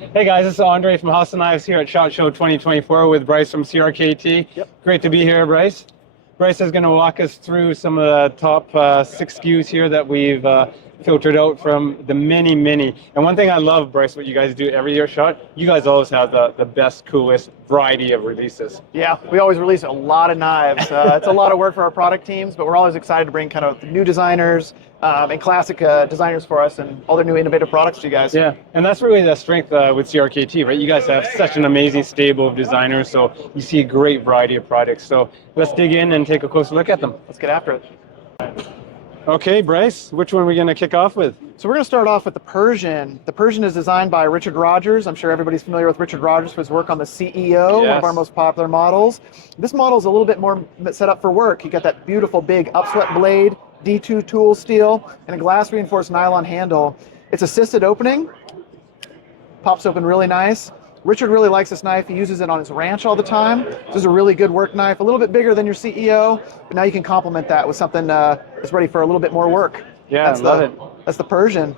Hey guys, this is Andre from House of Knives here at SHOT Show 2024 with Bryce from CRKT. Yep. Great to be here, Bryce. Bryce is going to walk us through some of the top 6 SKUs here that we've filtered out from the many. And one thing I love, Bryce, what you guys do every year, SHOT, you guys always have the best, coolest variety of releases. Yeah, we always release a lot of knives. It's a lot of work for our product teams, but we're always excited to bring kind of new designers and classic designers for us and all their new innovative products to you guys. Yeah, and that's really the strength with CRKT, right? You guys have such an amazing stable of designers, so you see a great variety of products. So let's dig in and take a closer look at them. Let's get after it. Okay, Bryce, which one are we going to kick off with? So we're going to start off with the Persian. The Persian is designed by Richard Rogers. I'm sure everybody's familiar with Richard Rogers for his work on the CEO, one of our most popular models. This model is a little bit more set up for work. You got that beautiful big upswept blade, D2 tool steel, and a glass reinforced nylon handle. It's assisted opening, pops open really nice. Richard really likes this knife. He uses it on his ranch all the time. This is a really good work knife, a little bit bigger than your CEO, but now you can complement that with something that's ready for a little bit more work. Yeah, I love it. That's the Persian.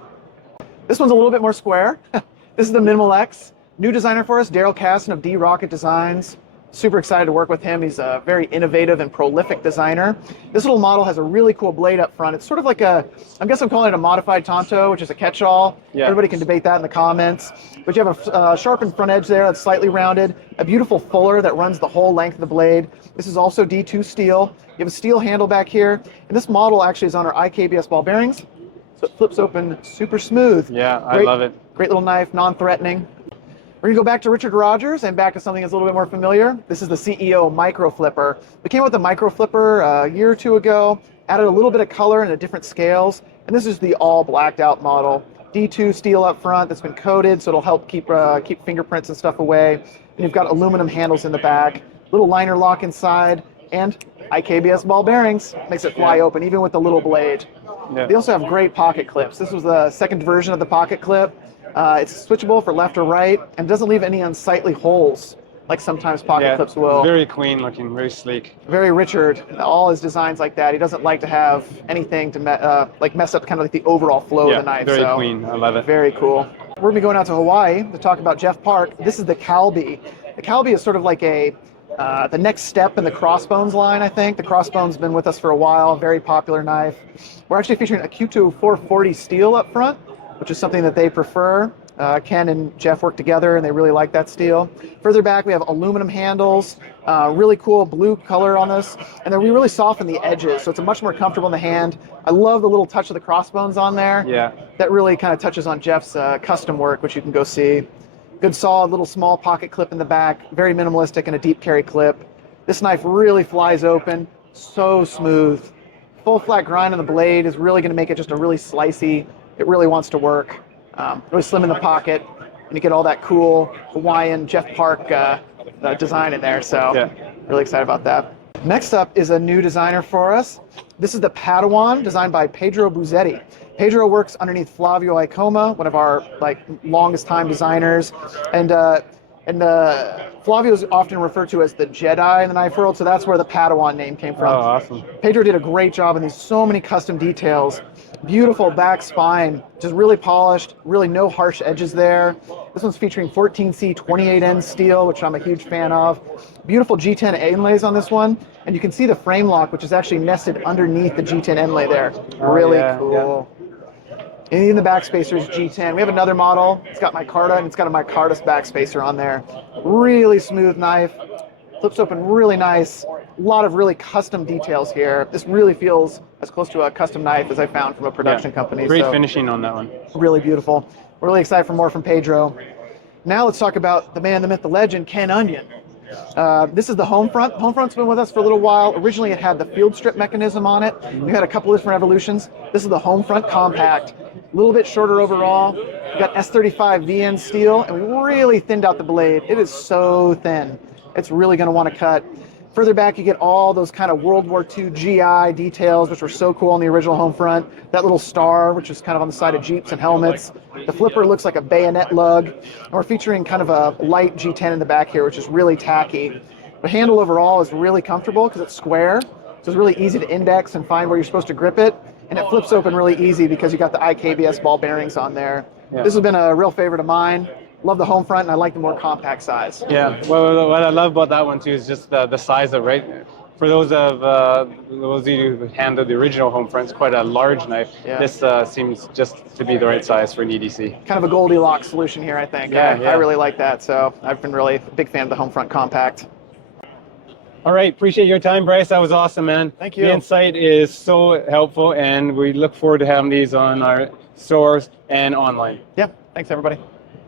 This one's a little bit more square. This is the Minimal X. New designer for us, Darriel Caston of D Rocket Designs. Super excited to work with him. He's a very innovative and prolific designer. This little model has a really cool blade up front. It's sort of like I guess I'm calling it a modified Tonto, which is a catch-all. Yeah. Everybody can debate that in the comments. But you have a sharpened front edge there that's slightly rounded, a beautiful fuller that runs the whole length of the blade. This is also D2 steel. You have a steel handle back here. And this model actually is on our IKBS ball bearings. So it flips open super smooth. Yeah, I love it. Great little knife, non-threatening. We're going to go back to Richard Rogers and back to something that's a little bit more familiar. This is the CEO Micro Flipper. We came with the Micro Flipper a year or two ago, added a little bit of color and a different scales, and this is the all blacked out model. D2 steel up front that's been coated, so it'll help keep fingerprints and stuff away. And you've got aluminum handles in the back, little liner lock inside, and IKBS ball bearings. Makes it fly open, even with the little blade. Yeah. They also have great pocket clips. This was the second version of the pocket clip. It's switchable for left or right, and doesn't leave any unsightly holes like sometimes pocket clips will. Very clean looking, very sleek. Very Richard. All his designs like that. He doesn't like to have anything to mess up kind of like the overall flow of the knife. Very clean. I love it. Very cool. We're going to be going out to Hawaii to talk about Jeff Park. This is the Calbee. The Calbee is sort of like the next step in the Crossbones line, I think. The Crossbones has been with us for a while, very popular knife. We're actually featuring a Q2 440 steel up front, which is something that they prefer. Ken and Jeff work together and they really like that steel. Further back we have aluminum handles, really cool blue color on this, and then we really soften the edges so it's much more comfortable in the hand. I love the little touch of the Crossbones on there. Yeah. That really kind of touches on Jeff's custom work, which you can go see. Good solid little small pocket clip in the back, very minimalistic and a deep carry clip. This knife really flies open, so smooth. Full flat grind on the blade is really going to make it just a really slicey. It really wants to work. Really slim in the pocket, and you get all that cool Hawaiian Jeff Park design in there. So really excited about that. Next up is a new designer for us. This is the Padawan, designed by Pedro Buzetti. Pedro works underneath Flavio Icoma, one of our longest time designers, and Flavio is often referred to as the Jedi in the knife world, so that's where the Padawan name came from. Oh, awesome. Pedro did a great job in these so many custom details. Beautiful back spine, just really polished, really no harsh edges there. This one's featuring 14C 28N steel, which I'm a huge fan of. Beautiful G10 inlays on this one, and you can see the frame lock, which is actually nested underneath the G10 inlay there. Really cool. And in the backspacer is G10. We have another model. It's got micarta, and it's got a micarta backspacer on there. Really smooth knife. Flips open really nice. A lot of really custom details here. This really feels as close to a custom knife as I found from a production company. Great finishing on that one. Really beautiful. We're really excited for more from Pedro. Now let's talk about the man, the myth, the legend, Ken Onion. This is the home front. Home front's been with us for a little while. Originally it had the field strip mechanism on it. We had a couple different evolutions. This is the home front compact. A little bit shorter overall. We got S35 VN steel, and we really thinned out the blade. It is so thin. It's really going to want to cut. Further back, you get all those kind of World War II GI details, which were so cool on the original home front. That little star, which is kind of on the side of Jeeps and helmets. The flipper looks like a bayonet lug. And we're featuring kind of a light G10 in the back here, which is really tacky. The handle overall is really comfortable because it's square. So it's really easy to index and find where you're supposed to grip it. And it flips open really easy because you got the IKBS ball bearings on there. Yeah. This has been a real favorite of mine. Love the home front, and I like the more compact size. Yeah. Well, what I love about that one too is just the size of right. For those of you who handled the original home front, it's quite a large knife. Yeah. This seems just to be the right size for an EDC. Kind of a Goldilocks solution here, I think. Yeah, I really like that, so I've been really a big fan of the home front compact. All right, appreciate your time, Bryce. That was awesome, man. Thank you. The insight is so helpful, and we look forward to having these on our stores and online. Yeah, thanks everybody.